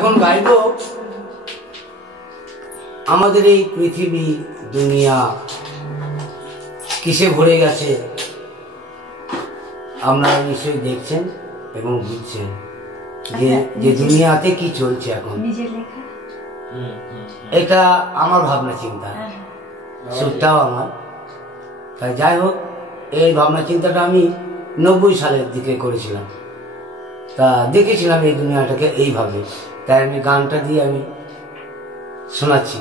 এখন গাইব আমাদের এই পৃথিবী দুনিয়া কিসে ভরে গেছে আপনারা নিশ্চয়ই দেখছেন এবং বুঝছেন যে দুনিয়াতে কি চলছে এখন। এটা আমার ভাবনা চিন্তা, সুরটাও আমার। তাই যাই হোক, এই ভাবনা চিন্তাটা আমি 90 সালের দিকে করেছিলাম। তা দেখেছিলাম এই দুনিয়াটাকে এইভাবে, তাই আমি গানটা দিয়ে আমি শোনাচ্ছি।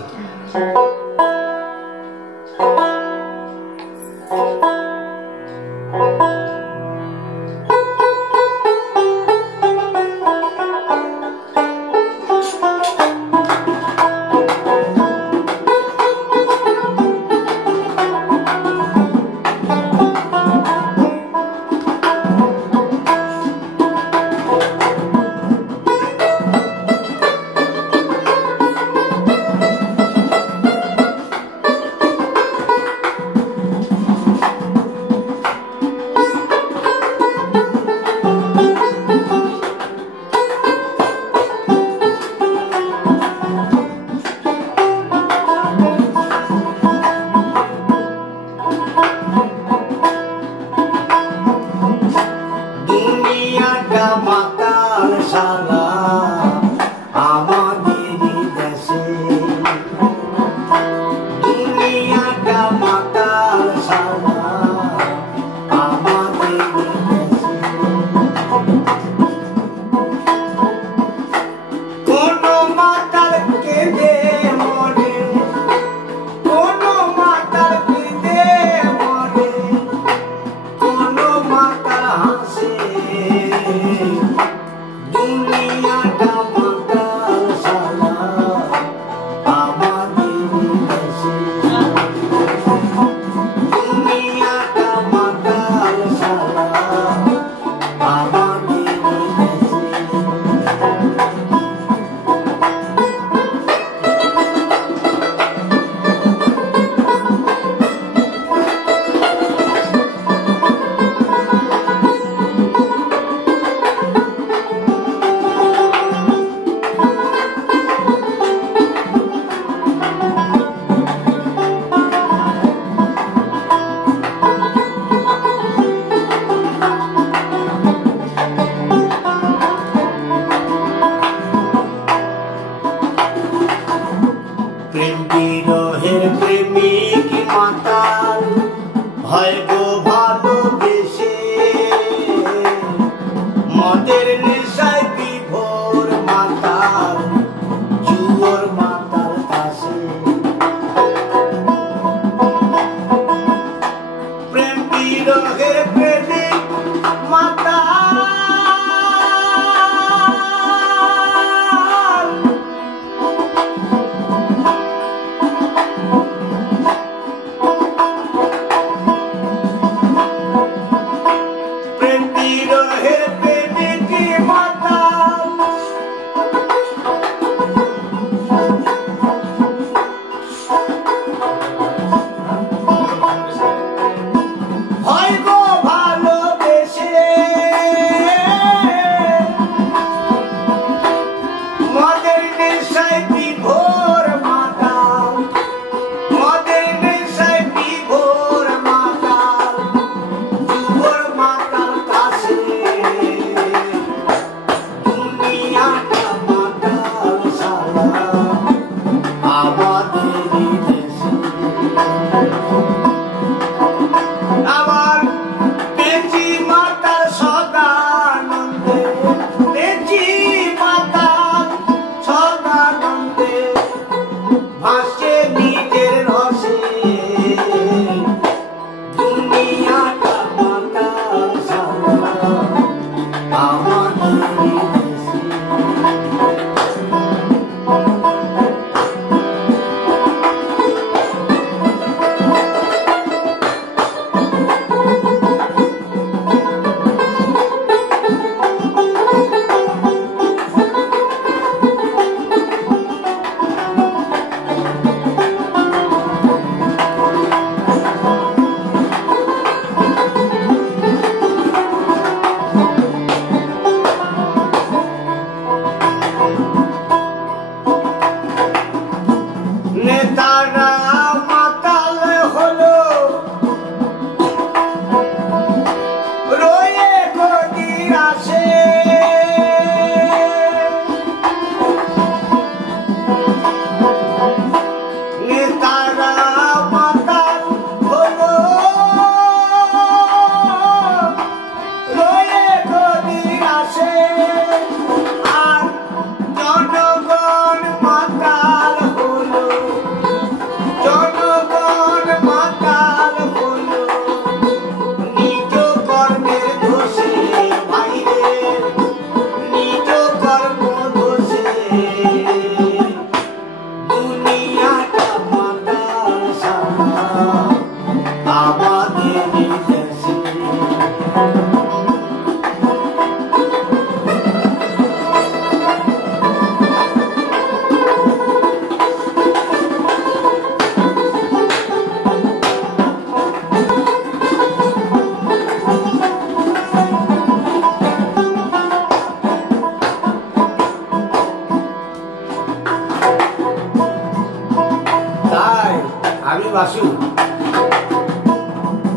বাসু,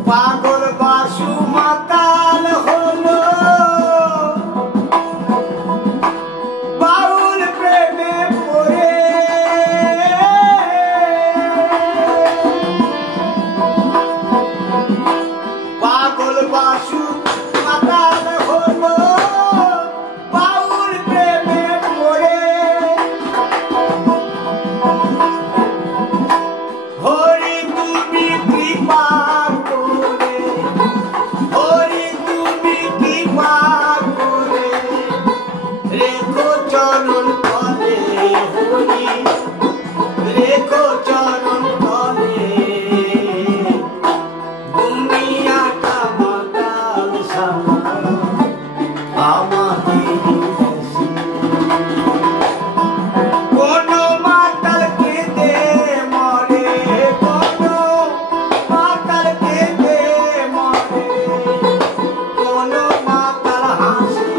পাগল বাসু মাতাল হলো বাউল প্রেমে পড়ে, পাগল বাসু মাতাল হলো বাউল প্রেমে পড়ে, হরি তুমি কৃপা করে, হরি তুমি কৃপা করে রেখো চরণ তলে, হরি রেখো চরণ তলে, দুনিয়াটা মাতাল সামা আমাদের দেশে, কোনো মাতাল কেঁদে মরে, কোনো মাতাল কেঁদে মরে, কোনো মাতাল হাসে,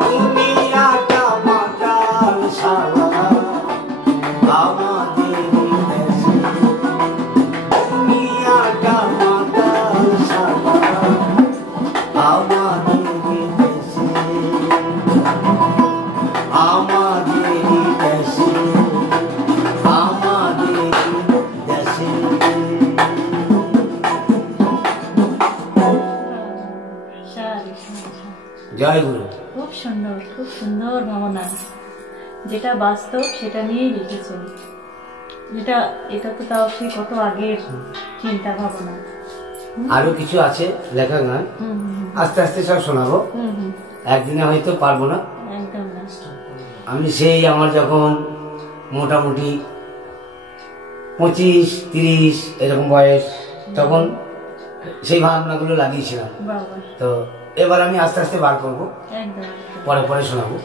দুনিয়াটা মাতাল সারা আমাদের দেশে, দুনিয়াটা মাতাল সারা আমাদের দেশে, আমাদের দেশে, আমাদের দেশে। জয় গুরু। খুব সুন্দর ভাবনা, যেটা বাস্তব সেটা নিয়েই লিখেছেন। এটা তো তাও সেই কত আগের চিন্তা ভাবনা। আরো কিছু আছে লেখা গান, আস্তে আস্তে সব শোনাবো, একদিনে হয়তো পারবো না। একদম না। আমি সেই আমার যখন মোটামুটি 25-30 এরকম বয়স, তখন সেই ভাবনাগুলো লাগিয়েছিলাম। বাবা, তো এবার আমি আস্তে আস্তে বার করবো, একদম পরে পরে শোনাবো।